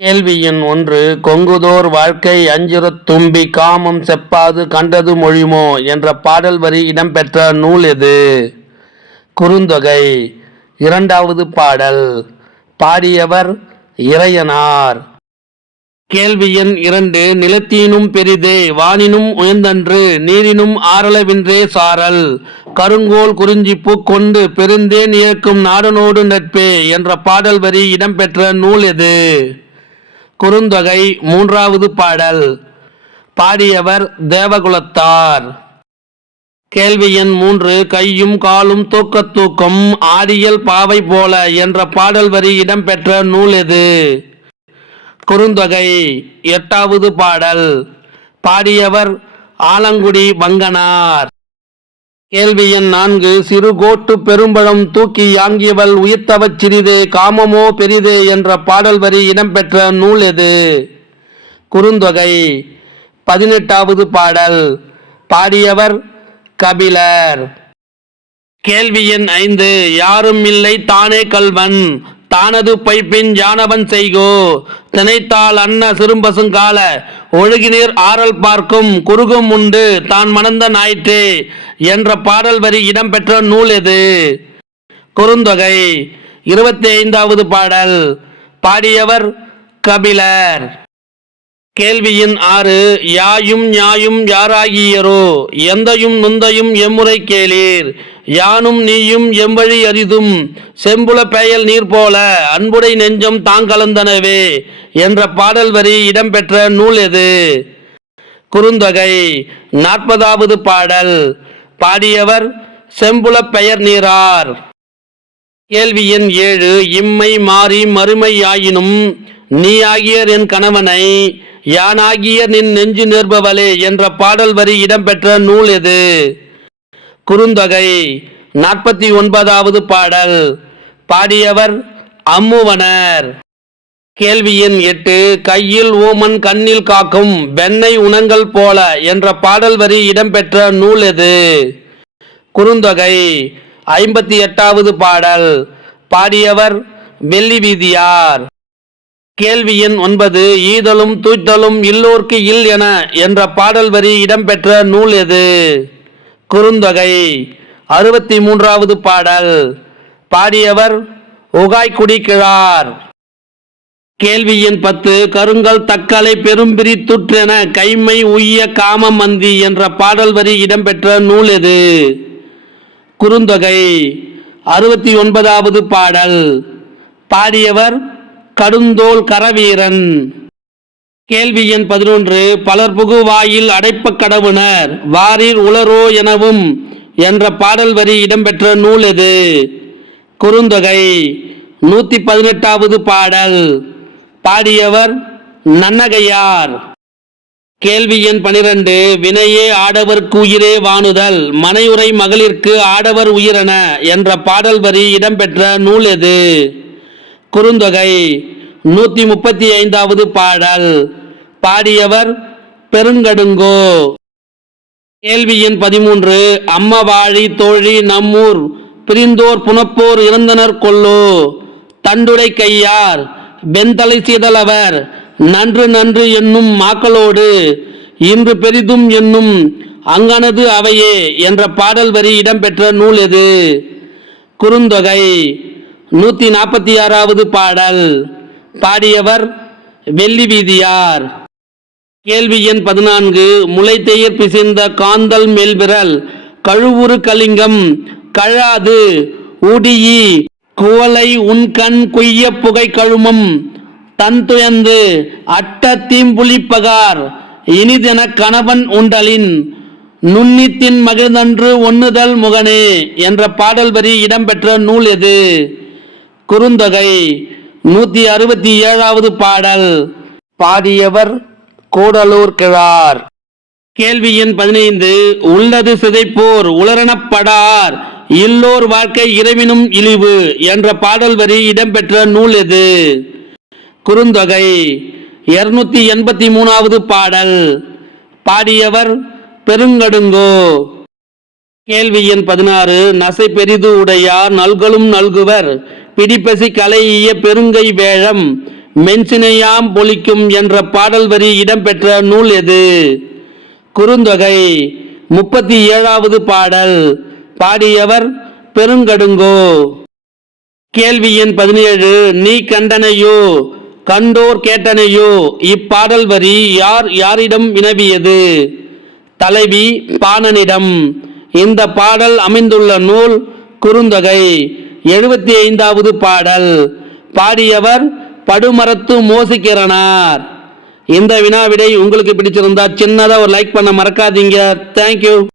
கேள்வியின் ஒன்று கொங்குதோர் வாழ்க்கை அஞ்சுரத் தும்பி காமம் செப்பாது கண்டது மொழிமோ என்ற பாடல் வரி இடம்பெற்ற நூல் எது? குறுந்தொகை. இரண்டாவது பாடல் பாடியவர் இறையனார். கேள்வியின் இரண்டு நிலத்தீனும் பெரிதே வானினும் உயர்ந்தன்று நீரினும் ஆரளவின்றே சாரல். கருங்கோல் குறிஞ்சிப்பு கொண்டு பெருந்தேன் இயக்கும் நாடனோடு நட்பே என்ற பாடல் வரி இடம்பெற்ற நூல் எது? குறுந்தொகை மூன்றாவது பாடல். பாடியவர் தேவகுலத்தார். கேள்வி எண் மூன்று கையும் காலும் தூக்கத் தூக்கம் ஆடியல் பாவை போல என்ற பாடல் வரி இடம்பெற்ற நூல் எது? குறுந்தொகை எட்டாவது பாடல். பாடியவர் ஆலங்குடி பங்கனார் கேள்வி எண் நான்கு சிறுகோட்டு பெரும்பழம் தூக்கி யாங்கியவள் உயிர்த்தவச் சிறிதே காமமோ பெரிதே என்ற பாடல் வரி இடம்பெற்ற நூல் எது? குறுந்தொகை பதினெட்டாவது பாடல் பாடியவர் கபிலர். கேள்வி எண் ஐந்து யாரும் இல்லை தானே கல்வன் தானது பைப்பின் ஜானவன் செய்கோ. தினைத்தால் அன்ன சிறும்பசுங்கால ஒழுகினீர் ஆறல் பார்க்கும் குறுகும் உண்டு. தான் மணந்த நாயிற்றே என்ற பாடல் வரி இடம்பெற்ற நூல் எது? குறுந்தொகை. இருபத்தி ஐந்தாவது பாடல். பாடியவர் கபிலர். கேள்வியின் ஆறு யாயும் ஞாயும் யாராகியரோ? எந்தையும் நுந்தையும் எம்முறை கேளீர். யானும் நீயும் எவ்வழி அரிதும் செம்புல பெயல் நீர் போல அன்புடை நெஞ்சம் தாங்கலந்தனவே என்ற பாடல் வரி இடம்பெற்ற நூல் எது? குறுந்தொகை நாற்பதாவது பாடல். பாடியவர் செம்புல பெயர் நீரார். கேள்வியின் ஏழு இம்மை மாறி மறுமை ஆயினும் நீ ஆகியர் என் கணவனை யானாகிய நின் நெஞ்சு நேர்பவளே என்ற பாடல் வரி இடம்பெற்ற நூல் எது? குறுந்தொகை நாற்பத்தி ஒன்பதாவது பாடல். பாடியவர் அம்முவனர். கேள்வி எண் எட்டு கையில் ஓமன் கண்ணில் காக்கும் வெண்ணை உணங்கள் போல என்ற பாடல் வரி இடம்பெற்ற நூல் எது? குறுந்தொகை ஐம்பத்தி எட்டாவது பாடல். பாடியவர் வெள்ளி வீதியார். கேள்வி எண் ஒன்பது ஈதலும் தூய்த்தலும் இல்லோர்க்கு இல் என என்ற பாடல் வரி இடம்பெற்ற நூல் எது? குறுந்தொகை. அறுபத்தி மூன்றாவது பாடல். பாடியவர் உகாய்குடி கிழார். கேள்வி எண் பத்து கருங்கல் தக்கலை பெரும்பிரி துற்றென கைமை உய்ய காமம் மந்தி என்ற பாடல் வரி இடம்பெற்ற நூல் எது? குறுந்தொகை. அறுபத்தி ஒன்பதாவது பாடல். பாடியவர் கடுந்தோல் கரவீரன். கேள்வி எண் பதினொன்று பலர் புகுவாயில் அடைப்ப கடவுணர் வாரீர் உளரோ எனவும் என்ற பாடல் வரி இடம்பெற்ற நூல் எது? குறுந்தொகை நூத்தி பதினெட்டாவது பாடல். பாடியவர் நன்னகையார். கேள்வி எண் பனிரெண்டு வினையே ஆடவர்க்கு உயிரே வாணுதல் மனையுரை மகளிர்க்கு ஆடவர் உயிரென என்ற பாடல் வரி இடம்பெற்ற நூல் எது? குறுந்தொகை. நூத்தி முப்பத்தி ஐந்தாவது பாடல். பாடியவர் பெருங்கடுங்கோ. கேள்வியின் பதிமூன்று அம்மவாழி தோழி நம்மூர் பிரிந்தோர் புனப்போர் இறந்தனர் கொல்லோ. தண்டுடை கையார் வெண்தலை சீடலவர் நன்று நன்று என்னும் மாக்களோடு இன்று பெரிதும் என்னும் அங்கனது அவையே என்ற பாடல் வரி இடம்பெற்ற நூல் எது? குறுந்தொகை. நூத்தி நாற்பத்தி ஆறாவது பாடல். பாடியவர் வெள்ளி வீதியார். கேள்வி எண் பதினான்கு. முளைத்தெயர் பிசைந்த காந்தல் மேல்விரல். கழுவுரு கலிங்கம். கழாது. ஊடியி. குவலை உன்கண் குய்ய புகை கழுமம். தன் துயந்து அட்ட தீம்புலிப்பகார் இனிதென கணவன் உண்டலின். நுண்ணித்தின் மகிழ்ந்தன்று ஒன்னுதல் முகனே என்ற பாடல் வரி இடம்பெற்ற நூல் எது? குறுந்தொகை நூத்தி அறுபத்தி ஏழாவது பாடல். பாடியவர் கூடலூர் கிழார். கேள்வி எண் பதினைந்து உள்ளது சிதைப்போர் உளரணப்படார் இல்லோர் வாழ்க்கை இறைவினும் இழிவு என்ற பாடல் வரி இடம்பெற்ற நூல் எது? குறுந்தொகை இருநூத்தி எண்பத்தி மூணாவது பாடல். பாடியவர் பெருங்கடுங்கோ. கேள்வி எண் பதினாறு நசை பெரிது உடையார் நல்களும் நல்குவர் பிடிப்பசி கலையிய பெருங்கை வேழம் மென்சினையாம் பொலிக்கும் என்ற பாடல் வரி இடம்பெற்ற நூல் எது? குறுந்தொகை முப்பத்தி ஏழாவது பாடல். பாடியவர் பெருங்கடுங்கோ. கேள்வி எண் பதினேழு நீ கண்டனையோ? கண்டோர் கேட்டனையோ? இப்பாடல் வரி யார் யாரிடம் வினவியது? தலைவி பாணனிடம். இந்த பாடல் அமைந்துள்ள நூல் குறுந்தொகை. எழுபத்தி ஐந்தாவது பாடல். பாடியவர் படுமரத்து மோசிக்கிறனார். இந்த வினாவிடை உங்களுக்கு பிடிச்சிருந்தா சின்னதா ஒரு லைக் பண்ண மறக்காதீங்க. தேங்க்யூ